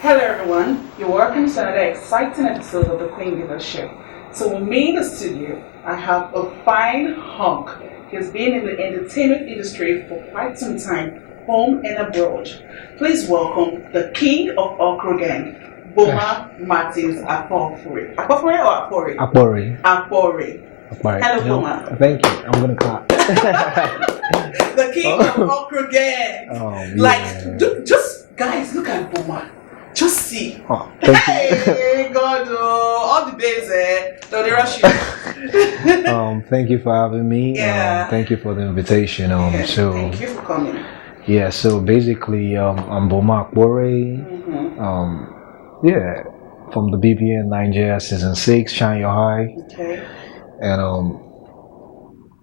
Hello everyone, you're welcome to another exciting episode of the Queen Giver Show. So with me in the studio, I have a fine hunk. He's been in the entertainment industry for quite some time, home and abroad. Please welcome the king of Okra Gang, Boma Martins Apofori. Apofori or Apori? Apori. Apori. Apori. Hello, No, Boma. thank you. I'm gonna clap. The king of Okra Gang. Oh, yeah. Like, just guys, look at Boma. Just see. Oh, thank you. Hey, God, all the days, don't they rush you? Thank you for having me. Yeah. Thank you for the invitation. Yeah, So thank you for coming. yeah. So basically, I'm Boma Akbore. Yeah, from the BBN Naija season 6, Shine Your High, Okay. and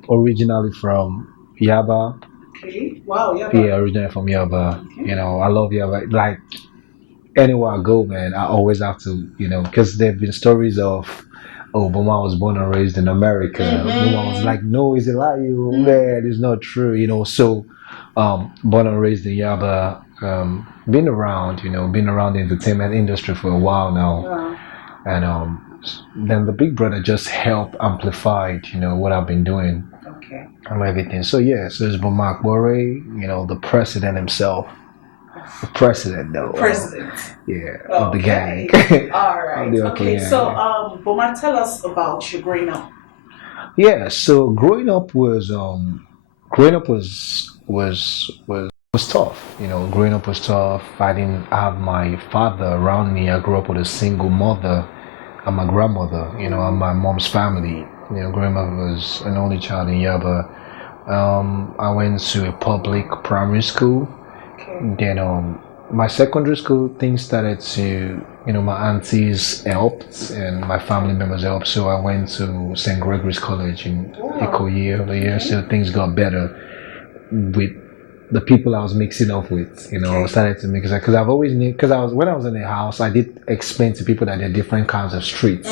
originally from Yaba. Okay. Wow. Yeah. Yeah, originally from Yaba. Okay. I love Yaba. Like anywhere I go, man, I always have to, because there have been stories of, oh, Boma was born and raised in America. Boma was like, no, is it like you? Man, it's not true, So, born and raised in Yaba, been around, been around the entertainment industry for a while now. Wow. And then the Big Brother just helped amplified, what I've been doing Okay. and everything. So, yeah, so it's Boma Akbore, the president himself. The president, though. President. Yeah, of the gang. All right. Okay. Yeah, So, yeah. Boma, tell us about your growing up. Yeah, so growing up was tough. Growing up was tough. I didn't have my father around me. I grew up with a single mother and my grandmother. And my mom's family. Growing up was an only child in Yaba. I went to a public primary school. Okay. Then my secondary school things started to, my aunties helped and my family members helped. So I went to St. Gregory's College in Ikoyi over here. So things got better with the people I was mixing up with. I started to mix up because I've always knew, because when I was in the house, I did explain to people that there are different kinds of streets.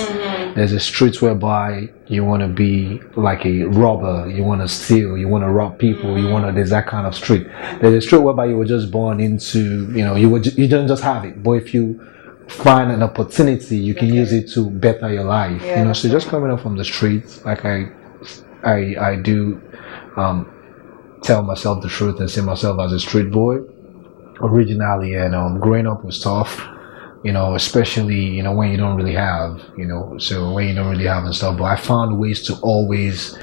There's a street whereby you want to be like a robber, you want to steal, you want to rob people, there's that kind of street. There's a street whereby you were just born into, you don't just have it, but if you find an opportunity, you can use it to better your life. So just coming up from the streets, like I do tell myself the truth and see myself as a street boy originally, and growing up was tough. Especially, when you don't really have, so when you don't really have and stuff. But I found ways to always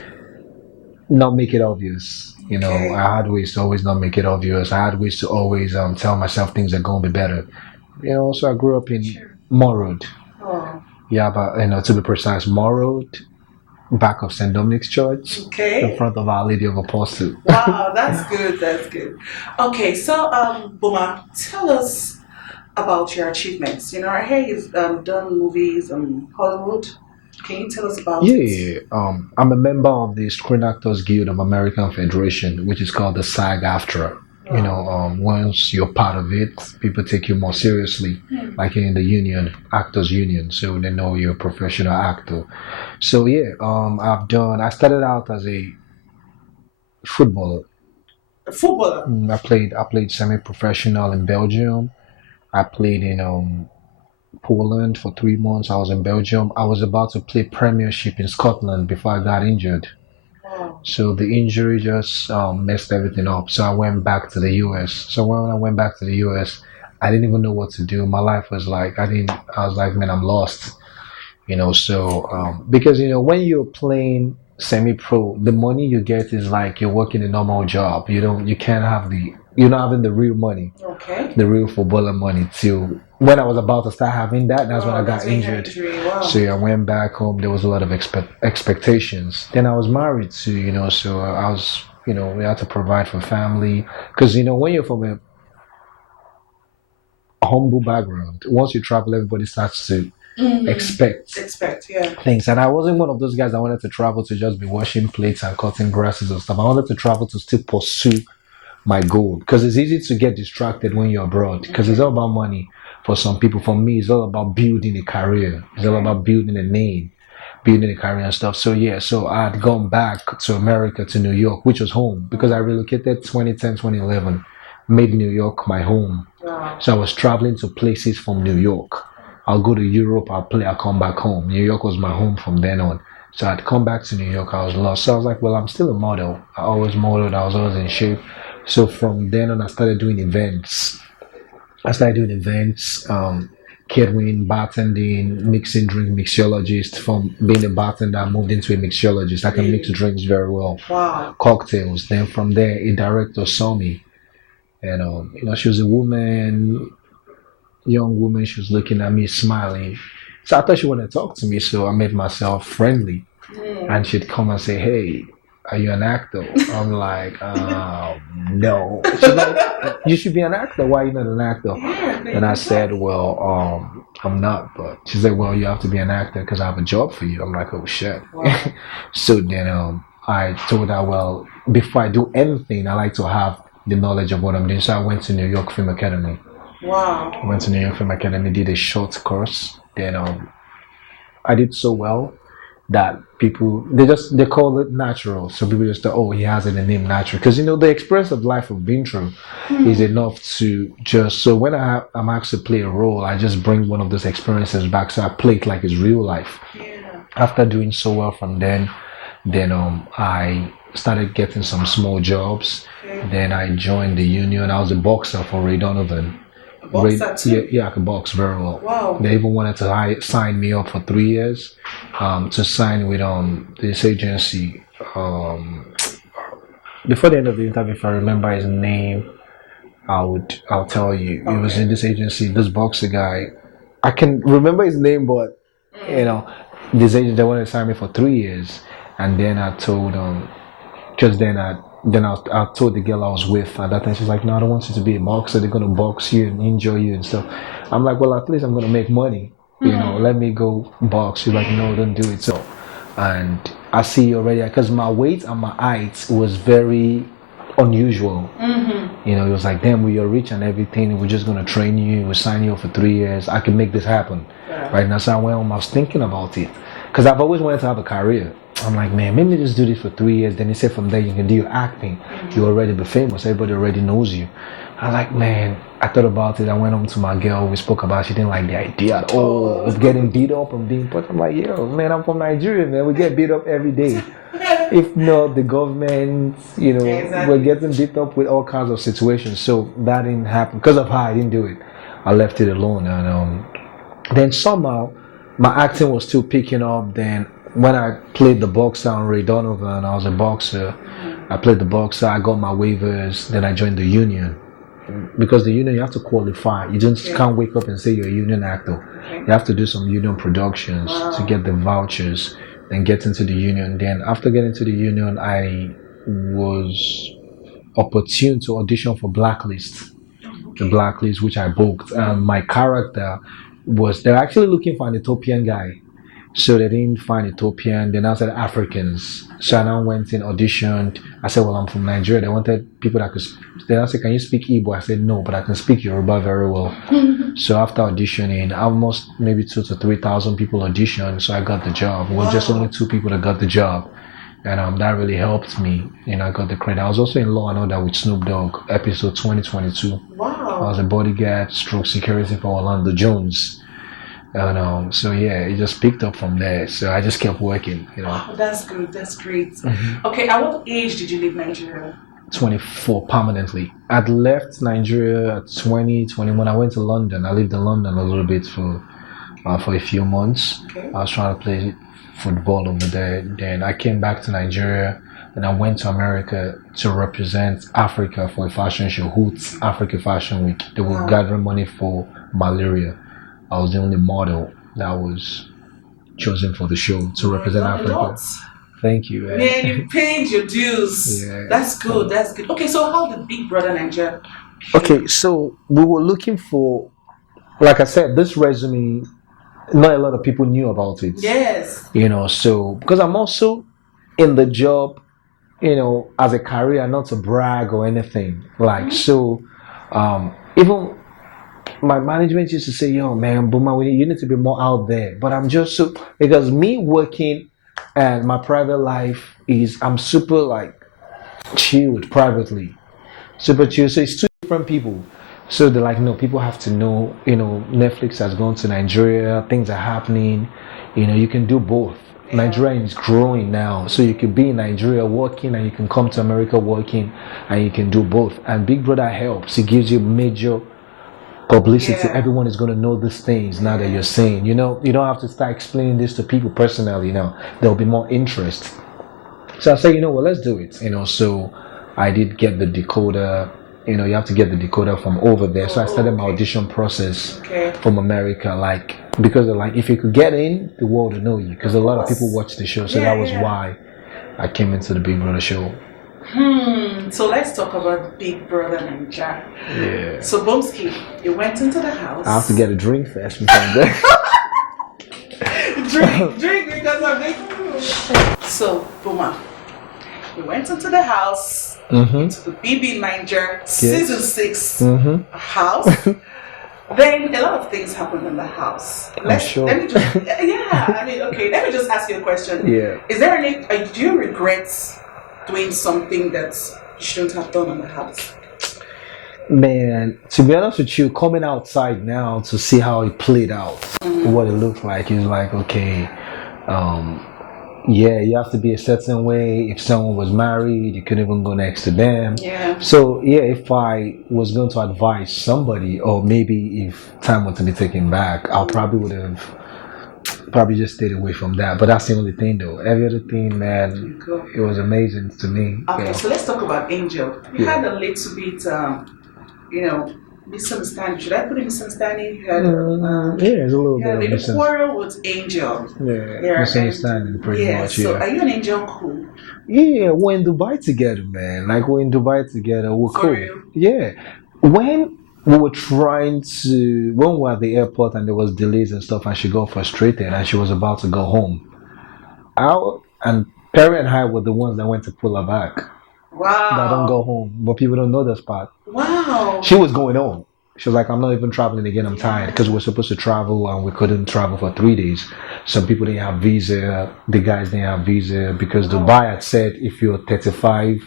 not make it obvious. I had ways to always not make it obvious. I had ways to always tell myself things are going to be better. So I grew up in Morroad. Oh. Yeah, but, to be precise, Morroad, back of St. Dominic's Church, Okay. in front of Our Lady of Apostle. Wow, that's good. That's good. Okay, so Boma, tell us about your achievements. I hear you've done movies in Hollywood. Can you tell us about it? Yeah, I'm a member of the Screen Actors Guild of American Federation, which is called the SAG-AFTRA. Once you're part of it, people take you more seriously, like in the union, actors union, so they know you're a professional actor. So yeah, I started out as a footballer. A footballer? I played semi-professional in Belgium. I played in Poland for 3 months. I was in Belgium. I was about to play Premiership in Scotland before I got injured. Wow. So the injury just messed everything up. So I went back to the US. So when I went back to the US, I didn't even know what to do. My life was like, I was like, man, I'm lost. So because, when you're playing semi-pro, the money you get is like you're working a normal job. You're not having the real money. Okay. The real footballer money till when I was about to start having that's when I got injured. Wow. So I went back home. There was a lot of expectations. Then I was married too, so I was, we had to provide for family. Because, when you're from a humble background, once you travel, everybody starts to expect yeah. things. And I wasn't one of those guys that wanted to travel to just be washing plates and cutting grasses and stuff. I wanted to travel to still pursue my goal, because it's easy to get distracted when you're abroad, because it's all about money for some people. For me, it's all about building a career. It's all about building a name, building a career and stuff. So yeah, so I had gone back to America, to New York, which was home, because I relocated 2010, 2011. made New York my home. Wow. So I was traveling to places from New York. I'll go to Europe, I'll come back home. New York was my home from then on. So I'd come back to New York, I was lost. So I was like, well, I'm still a model. I always modeled, I was always in shape. So from then on, I started doing events. Catering, bartending, mixing drink, mixologist. From being a bartender, I moved into a mixologist. I can mix drinks very well. Wow. Cocktails. Then from there, a director saw me. And, she was a young woman. She was looking at me, smiling. So I thought she wanted to talk to me. So I made myself friendly. And she'd come and say, hey, are you an actor? I'm like, no. She's like, you should be an actor. Why are you not an actor? And I said, well, I'm not. But she said, well, you have to be an actor because I have a job for you. I'm like, oh, shit. Wow. So then I told her, well, before I do anything, I like to have the knowledge of what I'm doing. So I went to New York Film Academy. Wow. I went to New York Film Academy, did a short course. Then I did so well that people, they call it natural. So people just thought, oh, he has it in the name natural. Because, the experience of life I've been through is enough to so when I'm asked to play a role, I just bring one of those experiences back. So I play it like it's real life. Yeah. After doing so well from then I started getting some small jobs. Then I joined the union. I was a boxer for Ray Donovan. Yeah, I could box very well. Wow. They even wanted to sign me up for 3 years to sign with this agency. Before the end of the interview, if I remember his name, I'll tell you. Okay. It was in this agency, this boxer guy. I can remember his name, but this agent, they wanted to sign me for 3 years, and then I told because then I told the girl I was with at that time, she's like, no, I don't want you to be a boxer. They're going to box you and injure you and stuff. I'm like, well, at least I'm going to make money. Let me go box. She's like, no, don't do it. So, and I see already, because my weight and my height was very unusual. It was like, damn, we are rich and everything. We're just going to train you. We'll sign you up for 3 years. I can make this happen. Yeah. Right now, so I went home, I was thinking about it. Because I've always wanted to have a career. I'm like, man, maybe just do this for 3 years. Then he said from there you can do your acting. You already be famous. Everybody already knows you. I was like, man, I thought about it. I went home to my girl. We spoke about it. She didn't like the idea at all of getting beat up and being put. I'm like, yo, man, I'm from Nigeria, man. We get beat up every day. If not, the government, exactly. We're getting beat up with all kinds of situations. So that didn't happen. Because of her, I didn't do it. I left it alone. And then somehow, my acting was still picking up. Then when I played the boxer on Ray Donovan, I was a boxer. I played the boxer, I got my waivers, then I joined the union. Because the union, you have to qualify. You just can't wake up and say you're a union actor. You have to do some union productions to get the vouchers, then get into the union. Then after getting to the union, I was opportune to audition for Blacklist. The Blacklist, which I booked. And my character they're actually looking for an Ethiopian guy. So they didn't find Ethiopian. Then I said Africans. So I now went in, auditioned. I said, well, I'm from Nigeria. They wanted people that could. They asked, can you speak Igbo? I said, no, but I can speak Yoruba very well. So after auditioning, almost maybe 2,000 to 3,000 people auditioned. So I got the job. It was just only 2 people that got the job. And that really helped me. I got the credit. I was also in Law and Order with Snoop Dogg, episode 2022. Wow. I was a bodyguard, stroke security for Orlando Jones. And so yeah, it just picked up from there. So I just kept working, Oh, that's good. That's great. Okay, at what age did you leave Nigeria? 24 permanently. I'd left Nigeria at 20, 21. I went to London. I lived in London a little bit for a few months. Okay. I was trying to play football over there. Then I came back to Nigeria and I went to America to represent Africa for a fashion show, Hoots Africa Fashion Week. They were gathering money for malaria. I was the only model that was chosen for the show to represent Africa. Thank you. Man, you paid your dues. Yeah. That's good. That's good. Okay, so how did Big Brother Naija? Okay, so we were looking for, like I said, this resume. Not a lot of people knew about it. Yes. So because I'm also in the job, as a career, not to brag or anything. So, even. My management used to say, yo, man, Boma, you need to be more out there. But I'm just because me working and my private life I'm super chilled privately. Super chill. So it's 2 different people. So they're like, no, people have to know, Netflix has gone to Nigeria, things are happening, you can do both. Nigeria is growing now, so you could be in Nigeria working and you can come to America working and you can do both. And Big Brother helps. It gives you major publicity. Everyone is going to know these things now that you're saying. You don't have to start explaining this to people personally now. There'll be more interest. So I said, well, let's do it. So I did get the decoder. You have to get the decoder from over there. So I started my audition process from America, because they're like, if you could get in, the world will know you. Because a lot of people watch the show. So that was why I came into the Big Brother show. So let's talk about Big Brother Naija. Yeah. So Bomski, you went into the house. I have to get a drink first before there. drink because I'm making. So Boma, you went into the house. Into the BB Naija season 6 house. Then a lot of things happened in the house. Let me just let me just ask you a question. Yeah. Is there any do you regret doing something that you shouldn't have done in the house? Man, to be honest with you, coming outside now to see how it played out, what it looked like, is like, okay, you have to be a certain way. If someone was married, you couldn't even go next to them. Yeah. So if I was going to advise somebody, or maybe if time were to be taken back, I would have just stayed away from that. But that's the only thing, though. Every other thing, man, it was amazing to me. Okay, so let's talk about Angel. You had a little bit, misunderstanding. Should I put a misunderstanding? You had it's a little bit of a quarrel with Angel. Misunderstanding, pretty much. So are you and Angel cool? Yeah, we're in Dubai together, man. We're in Dubai together. We're cool. Real? Yeah. When we were when we were at the airport and there was delays and stuff, and she got frustrated and she was about to go home. Perry and I were the ones that went to pull her back. Wow. That don't go home, but people don't know this part. Wow. She was going home. She was like, I'm not even traveling again. I'm tired, because we were supposed to travel and we couldn't travel for 3 days. Some people didn't have visa. The guys didn't have visa because Dubai had said if you're 35,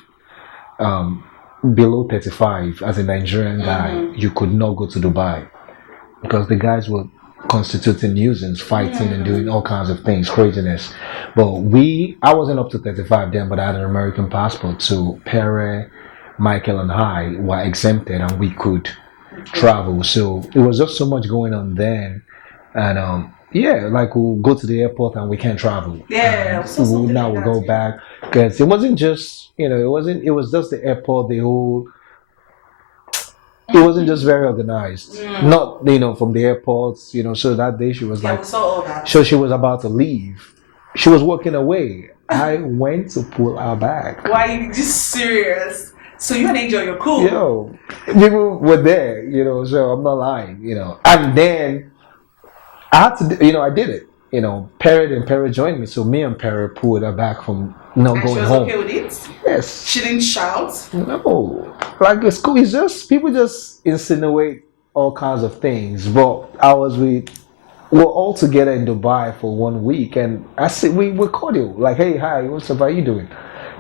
below 35 as a Nigerian guy, you could not go to Dubai, because the guys were constituting nuisance, fighting and doing all kinds of things, craziness. But I wasn't up to 35 then, but I had an American passport, so Perry, Michael and I were exempted and we could travel. So it was just so much going on then, and we'll go to the airport and we can't travel. We'll go back, because it wasn't just it was just the airport, it wasn't just very organized. Not from the airports, so that day she was so she was about to leave. She was walking away. I went to pull her back. Why are you just serious? So you and Angel, you're cool. People were there, so I'm not lying, And then I had to, I did it. Perry joined me, so me and Perry pulled her back from not going home. And she was okay with it? Yes. She didn't shout? No. It's cool. It's just, people just insinuate all kinds of things. But we're all together in Dubai for 1 week, and I said we were cordial. Like, hey, hi, what's up? How you doing?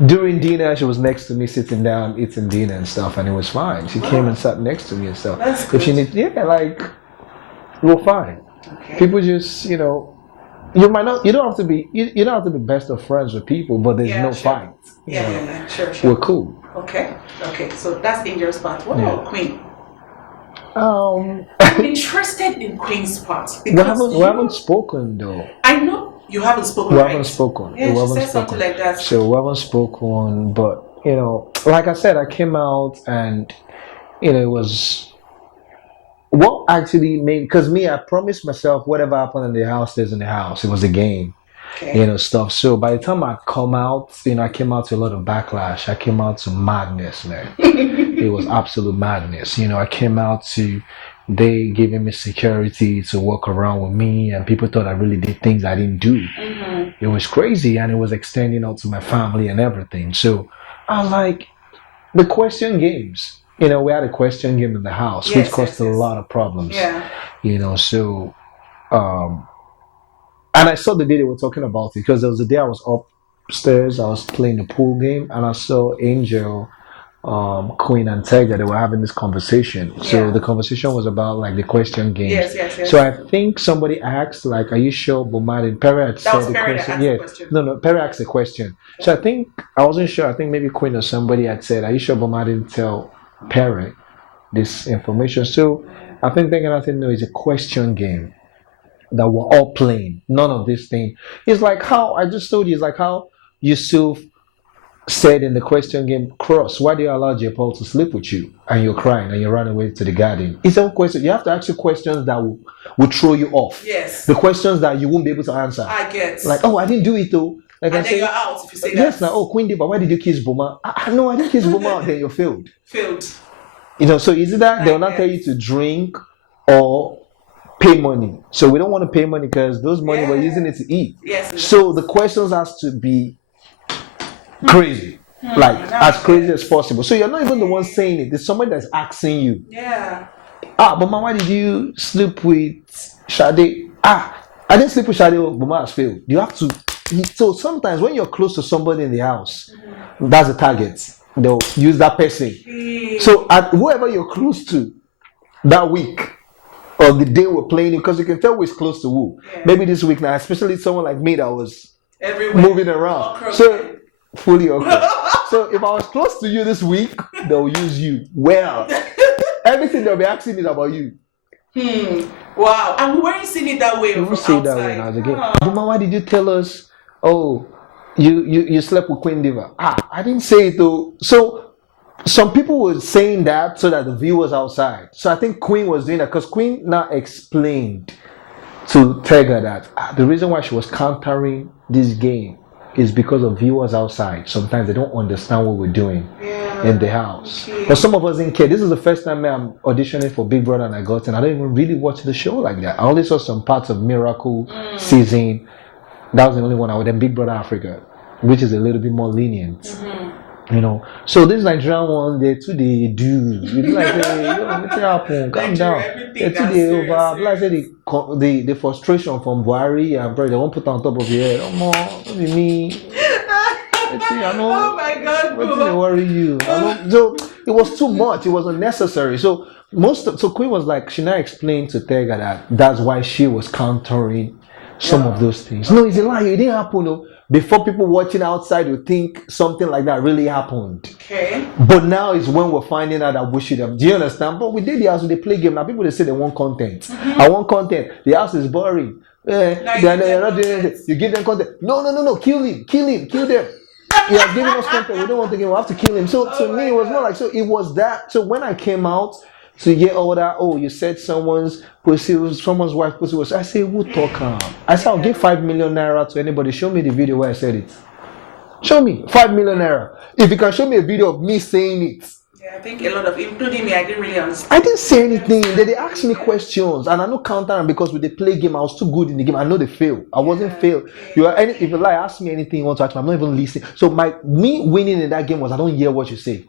During dinner, she was next to me, sitting down, eating dinner and stuff, and it was fine. She came and sat next to me and stuff. That's good. If she needs, we're fine. Okay. People just, you don't have to be best of friends with people, but there's no fight. Sure. We're cool. Okay. So that's Angel's part. What about Queen? I'm interested in Queen's part. We haven't spoken though. I know you haven't spoken. We haven't spoken. Yeah, she said something like that. So we haven't spoken, but like I said, I came out and it was what actually made, because I promised myself whatever happened in the house stays in the house. It was a game. Okay. Stuff. So by the time I come out, I came out to a lot of backlash. I came out to madness, man. It was absolute madness. I came out to they giving me security to walk around with me, and people thought I really did things I didn't do. It was crazy, and it was extending out to my family and everything. So I was like, the question games. We had a question game in the house, which caused a lot of problems. So and I saw the day they were talking about it, because there was a day I was upstairs, I was playing the pool game, and I saw Angel Queen and Tiger, they were having this conversation. So Yeah. the conversation was about like the question games. Yes. So I think somebody asked, like, are you sure Boma and Perry had That was said the Perry that question? asked Yeah. the question. No, Perry asked the question. So I think I wasn't sure. I think maybe Queen or somebody had said, are you sure Boma didn't tell Perry this information? So I think Thinking Nothing No is a question game that we're all playing. None of this thing. It's like how I just told you, it's like how Yusuf said in the question game, Cross, why do you allow J. Paul to sleep with you? And you're crying and you run away to the garden. It's a question. You have to ask you questions that will throw you off. Yes. The questions that you won't be able to answer. I get. Like, oh, I didn't do it though. Like and I then say, you're out if you say yes, that. now, oh, Queen Diva, why did you kiss Boma? No, I didn't kiss Boma. Then you're failed. Failed. So is it that they'll not tell you to drink or pay money? So we don't want to pay money because those money we're using it to eat. Yes. So the questions has to be crazy. Like as crazy as possible. So you're not even the one saying it. There's somebody that's asking you. Yeah. Boma, why did you sleep with Sade? I didn't sleep with Sade. Boma has failed. You have to. So sometimes when you're close to somebody in the house, that's the target. They'll use that person. So at whoever you're close to that week or the day we're playing, because you can tell who's close to who. Yeah. Maybe this week now, especially someone like me that was everywhere moving around. So fully okay. So if I was close to you this week, they'll use you well. Everything they'll be asking is about you. Wow. And we weren't seeing it that way. You say that way now again. Boma, why did you tell us? Oh, you slept with Queen Diva. I didn't say it though. So some people were saying that so that the viewers outside. So I think Queen was doing that because Queen now explained to Tega that the reason why she was countering this game is because of viewers outside. Sometimes they don't understand what we're doing in the house. Okay. But some of us didn't care. This is the first time I'm auditioning for Big Brother and I got in. I don't even really watch the show like that. I only saw some parts of Miracle season. That was the only one I would. Then Big Brother Africa, which is a little bit more lenient. So this Nigerian one, they too they do. You be like, hey, what's happening? Calm down. They too they over. Like the frustration from Buhari and Brother, they won't put on top of your head. Oh more, don't be me. I know. Oh my God, what did they worry you? So it was too much. It was unnecessary. So Queen was like, she now explained to Tega that that's why she was countering some of those things. No, it's a lie. It didn't happen. No. Before people watching outside would think something like that really happened. Okay. But now is when we're finding out that we should have. Do you understand? But we did the house, they play game. Now people they say they want content. I want content. The house is boring. They're not doing anything. You give them content. No. Kill him. Kill them. He has given us content. We don't want to give him. We have to kill him. So to me, it was not like, so it was that. So when I came out, so you get all that, you said someone's pussy was someone's wife pussy was. I say, who talk? I said, I'll give 5 million naira to anybody. Show me the video where I said it. Show me 5 million naira. If you can show me a video of me saying it. Yeah, I think a lot of, including me, I didn't really understand. I didn't say anything. They asked me questions, and I know counter them because with the play game, I was too good in the game. I know they fail. I wasn't fail. If you like, ask me anything you want to ask me. I'm not even listening. So me winning in that game was I don't hear what you say.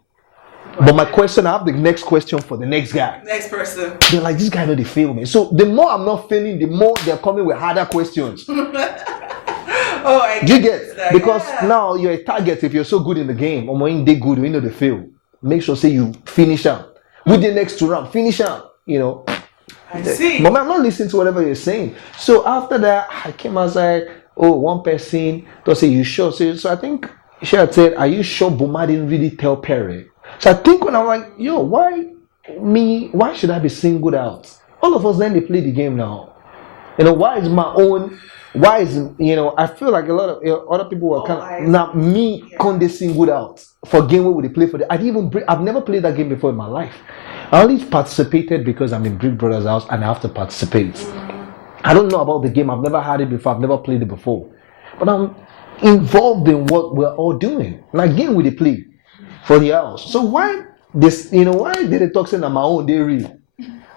But my question, I have the next question for the next guy. Next person. They're like, this guy know they fail me. So the more I'm not failing, the more they're coming with harder questions. I Do you get? That. Because now you're a target if you're so good in the game. Or when they good, we know they fail. Make sure say you finish out. With the next two round, finish out. I see. But I'm not listening to whatever you're saying. So after that, I came outside. One person to say, you sure? So I think she had said, are you sure Boma didn't really tell Perry? So I think when I'm like, why me? Why should I be singled out? All of us then they play the game now. Why is my own? Why is I feel like a lot of other people were kind of not me. Can't they singled out for game where they play for? I've never played that game before in my life. I only participated because I'm in Big Brother's house and I have to participate. I don't know about the game. I've never had it before. I've never played it before, but I'm involved in what we're all doing. Like game with the play for the house. So why this? Why did they talk saying on my own? They real.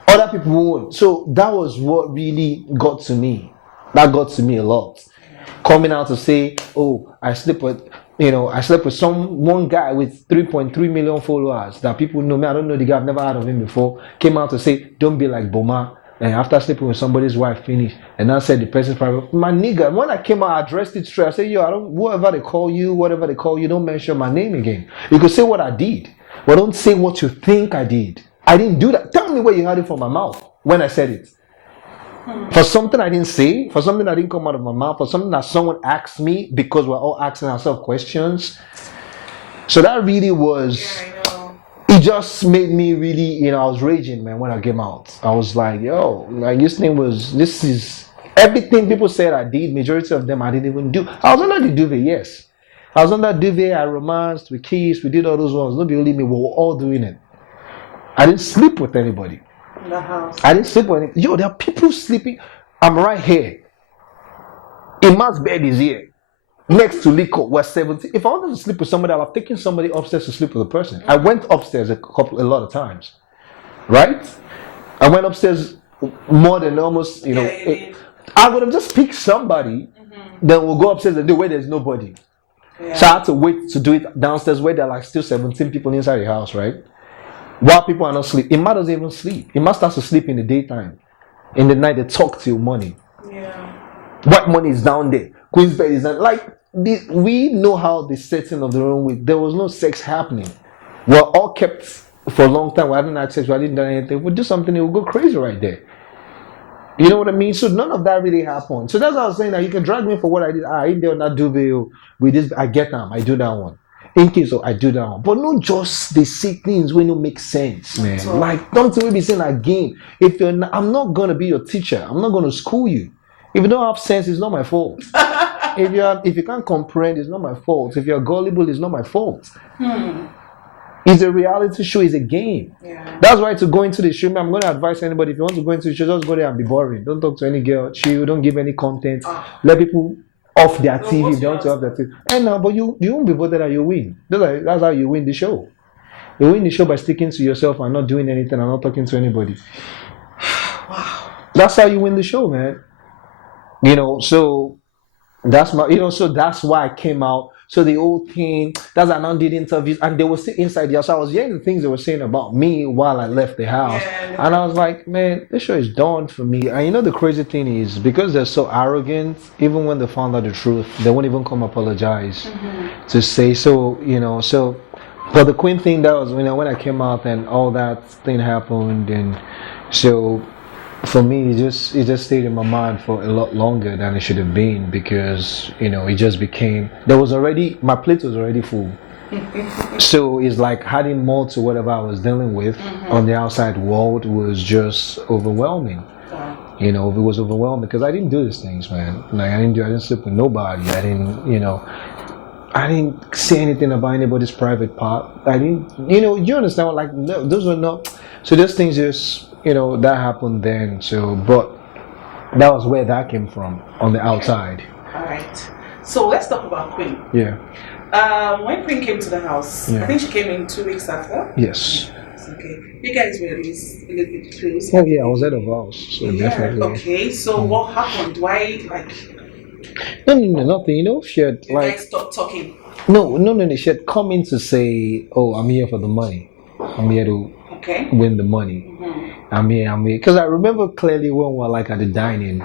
Other people won't. So that was what really got to me. That got to me a lot. Coming out to say, I slept with one guy with 3.3 million followers that people know me. I don't know the guy. I've never heard of him before. Came out to say, don't be like Boma. And after sleeping with somebody's wife, finished. And I said the person's private. My nigga, when I came out, I addressed it straight. I said, whatever they call you, don't mention my name again. You could say what I did. But don't say what you think I did. I didn't do that. Tell me where you heard it from my mouth when I said it. For something I didn't say, for something that didn't come out of my mouth, for something that someone asked me, because we're all asking ourselves questions. So that really was, it just made me really, I was raging, man, when I came out. I was like, yo, like this is everything people said I did, majority of them I didn't even do. I was under the duvet, yes. I was under the duvet, I romanced, we kissed, we did all those ones. Nobody only me, we were all doing it. I didn't sleep with anybody. In the house. I didn't sleep with anybody. Yo, there are people sleeping. I'm right here. Iman's bed is here. Next to Liko, we're 70. If I wanted to sleep with somebody, I would have taken somebody upstairs to sleep with a person. I went upstairs a lot of times. Right? I went upstairs more than almost, I would have just picked somebody, then we'll go upstairs and do where there's nobody. Yeah. So I had to wait to do it downstairs where there are like still 17 people inside the house, right? While people are not sleeping. Ima doesn't even sleep. Ima starts to sleep in the daytime. In the night, they talk till morning. Yeah. White money is down there. Queen's bed is down. Like, we know how the setting of the room, there was no sex happening. We're all kept for a long time. We hadn't had sex. We hadn't done anything. We'll do something, it will go crazy right there. You know what I mean? So none of that really happened. So that's what I was saying. That you can drag me for what I did. I ain't there on that duvet. With this, I get them. I do that one. In case I do that one. But not just the say things when it make sense, man. Like, don't really be saying again. If you're not, I'm not gonna be your teacher. I'm not gonna school you. If you don't have sense, it's not my fault. If you can't comprehend, it's not my fault. If you're gullible, it's not my fault. It's a reality show, it's a game. Yeah. That's why to go into the show, I'm going to advise anybody, if you want to go into the show, just go there and be boring. Don't talk to any girl, chill, don't give any content. Let people off their TV, if they want to off their TV. And now, but you won't be voted and you win. That's how you win the show. You win the show by sticking to yourself and not doing anything and not talking to anybody. Wow. That's how you win the show, man. So that's why I came out. So the whole thing, that's why I now did interviews, and they were still inside the house. So I was hearing the things they were saying about me while I left the house. Yeah. And I was like, man, this show is done for me. And the crazy thing is, because they're so arrogant, even when they found out the truth, they won't even come apologize to say so, so. But the Queen thing, that was when I came out and all that thing happened, and so for me, it just stayed in my mind for a lot longer than it should have been, because it just became, my plate was already full. So it's like adding more to whatever I was dealing with on the outside world was just overwhelming. It was overwhelming because I didn't do these things, man. Like I didn't sleep with nobody. I didn't say anything about anybody's private part. I didn't, you understand? Like, no, those were not. So those things just, that happened then. So, but that was where that came from on the outside. All right. So let's talk about Queen. Yeah. When Queen came to the house, I think she came in 2 weeks after. Yes. Okay. You guys were at least a little bit close. Oh yeah, I was at the house. So definitely. Okay. So what happened? Why No, nothing. She had you guys stopped talking. No. She had come in to say, "Oh, I'm here for the money. I'm here to win the money. I'm here." Because I remember clearly when we were like at the dining,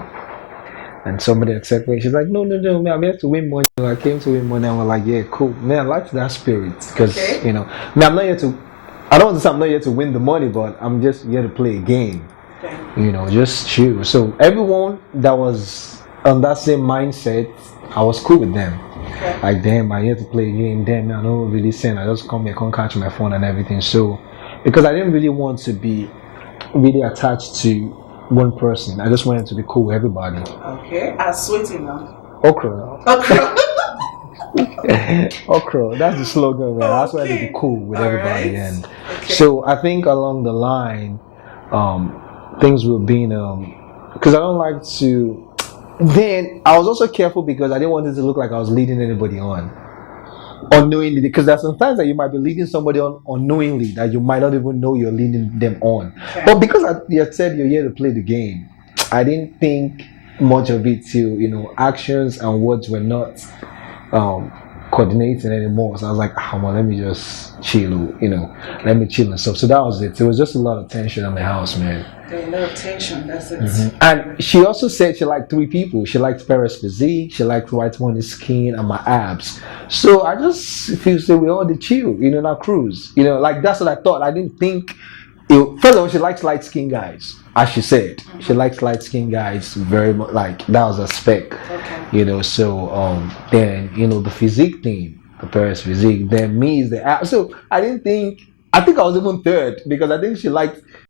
and somebody had said, "She's like, no, man, I'm here to win money. I came to win money." And we're like, "Yeah, cool, man. I like that spirit because man, I'm not here to. I don't want to say I'm not here to win the money, but I'm just here to play a game. Okay. Just chill." So everyone that was on that same mindset, I was cool with them. Okay. Like, damn, I here to play a game. Damn, man, I don't really send. I just come here, can't catch my phone and everything. So, because I didn't really want to be really attached to one person. I just wanted to be cool with everybody. Okay. I'm sweating now. Okra. Okra. That's the slogan, man. That's why I be cool with everybody. Right. And so I think along the line, things were being because I don't like to. Then I was also careful because I didn't want it to look like I was leading anybody on unknowingly, because there's sometimes that you might be leading somebody on unknowingly that you might not even know you're leading them on. Okay. But because you said you're here to play the game, I didn't think much of it till actions and words were not coordinating anymore. So I was like, oh man, let me just chill, let me chill and stuff. So that was it. It was just a lot of tension in the house, man. A lot of tension, that's it. And she also said she liked 3 people. She liked Paris physique, she liked white money skin, and my abs. So I just feel say we all did chill, in our cruise. Like that's what I thought. I didn't think. First of all, she likes light skinned guys, as she said. She likes light skinned guys very much. Like that was a spec, So then the physique thing, the Paris physique. Then me is the app. So I didn't think. I think I was even third because I think she liked